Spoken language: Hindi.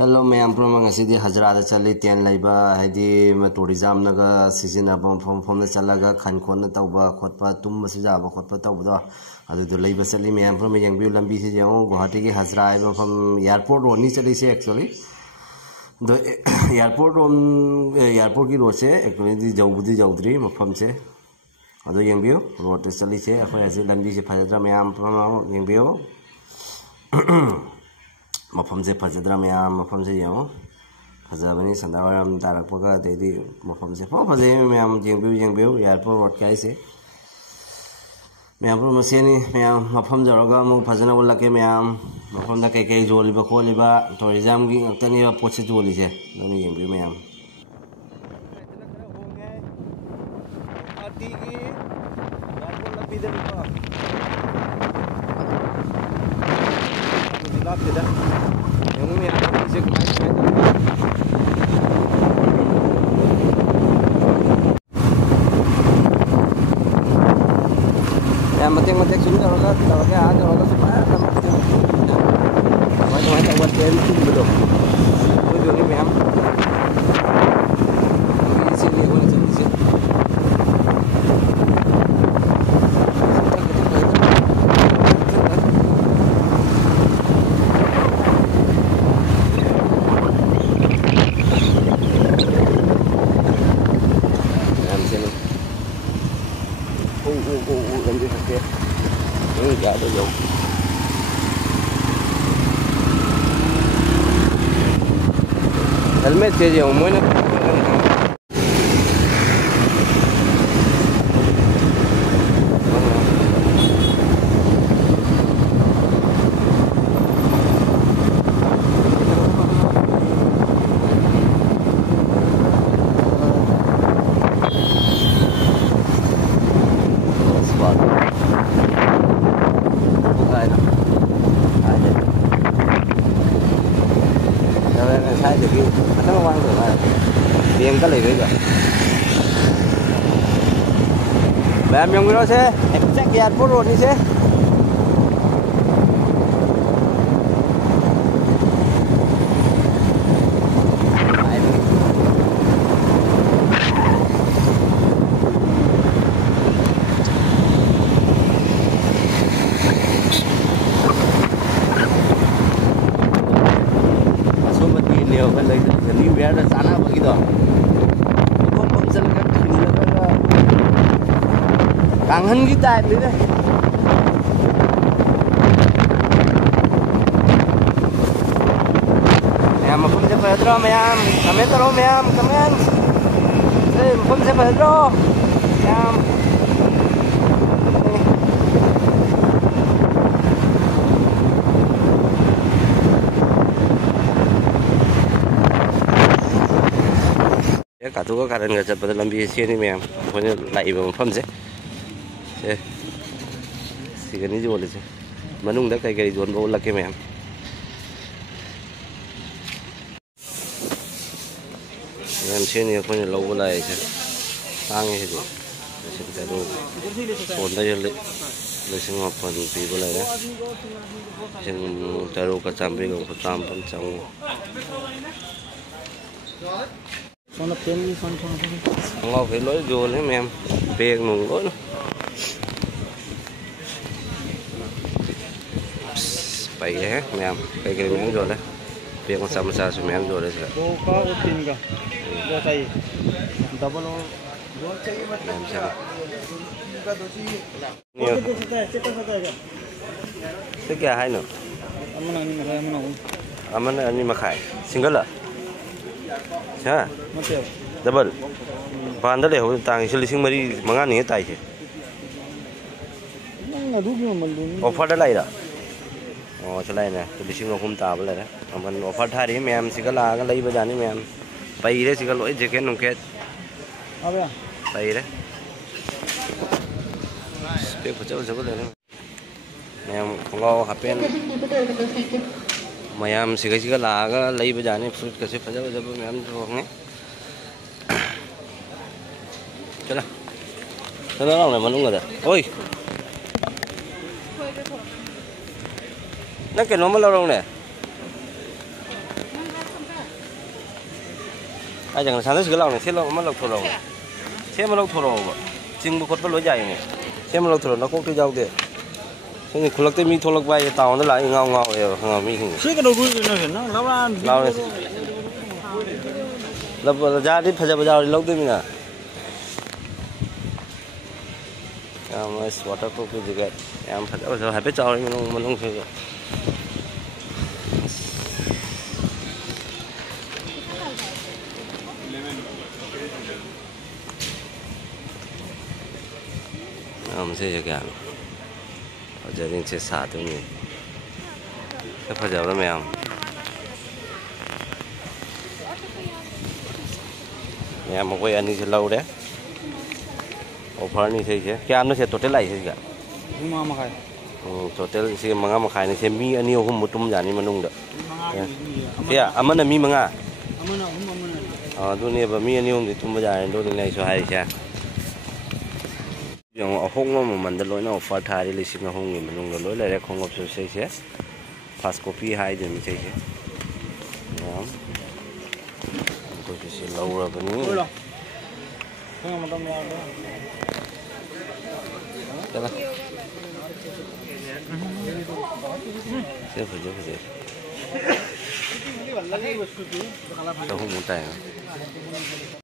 हेलो मैम पुरमंगसीदी हजराद चली तेन लेबा हैदी टूरिज्म नगा सिजिनाब मफम चलगा खनखोन तब खोप तुम जाब खोप तबदो अदुदो चली मैम पुरम यंग लंबी से जो गुवाहाटी की हजरा है मफम एयरपोर्ट रोड नहीं चली से एक्चुअली दो एयरपोर्ट की रोड से एक्चुअली जौबुदी जौद्री मफम से अदो यंग रोड चली से अखोई लंबी से फजद्रा मैम पुरम यंग मफम से फजद्रा मैम मफम से यो फजबनी संदावरम तारकपगा देदी मफम से फजे मैम यंग एयरपोर्ट रोड का से मैम पुरम मसेनी मैम मफम जरगा मु फजना उलके मैम मफम दा कई जोलिबा खोलिबा टूरिज्म की ngakतनी पोसे जोली से दोनी यंग मैम मतें सुन तौरगे आ तौरगे सुबह तेल बदो जोनी मैम इसीलिए हेलमेट चाहिए मोइन मैम यंग से एक्जैक्ट एयरपोर्ट रोड से कांगन की टाइप में मैम मफम से फजरो मैम कमें करो मैम कमें मफम से फजरो मैम कातुका कारण का चप्पल लंबी से नहीं मैम कोने लाई मफम से सिगनी जोले से मनुंग कई जोन बो लगे मैम मैम से नहीं कोने लौब लाए से तांगे है जो फोन लिसिंग मापन पीब लेरे तरुक का चांबी को चांपन चांग ngọc phải lối dồn đấy em bê nùng lối bảy hết em cái miếng rồi đấy bê con sam sa số miếng rồi đấy sir em sao thế kia hai nữa anh mà khai single à हाँ डबल पांदा ले हो तांग से लिसिंग मरी मंगा नहीं है ताई से ऑफर लाई रा ओ चलाई ना तो लिसिंग अहुम ताब ले रा अपन ऑफर थारी मैम सिकल आगा लई बजानी मैम पई रे सिकल ओए जैकेट नुके अबे पई रे पे फचो जब ले मैम खंगाव हापेन मैम सिकल आगा लई बजाने फ्रूट कैसे फजा जब मैम होंगे चला चला ना मनूंगा था ओए ना क्या नॉर्मल लग रहा हूँ ai chẳng sáng sớm lâu này xem lâu mất lâu thổ lâu xem lâu thổ lâu chừng một con lối dài này xem lâu thổ nó cũng cái dâu kìa thế thì khulak tới mi thổ lắc bay tàu nó lại ngao ngao rồi mi hình cái đầu đuôi nó hiện nó lâu này lập ra đi phải ra lâu tới mi nè em waterproof cái gì vậy em phải giờ phải biết cho mình không chơi हम से क्या और जल्दी से साथ में क्या फंसा हुआ मैं हम कोई अन्य से lâu đấy offer này thế chứ cái nó sẽ total lại thế cả total sẽ manga mà khai này sẽ mi anh yêu không một trăm giả này mà nung được thế à anh là mi manga tôi này và mi anh yêu thì trăm giả này đôi này số hai chứ yang ahong mo mandal loi na offer thari lising ahong ni manung loi la rek hong option sei che fast copy hai de mi sei che yam ko se laura bani không mà tao mèo đó chả sẽ phải tao không muốn tải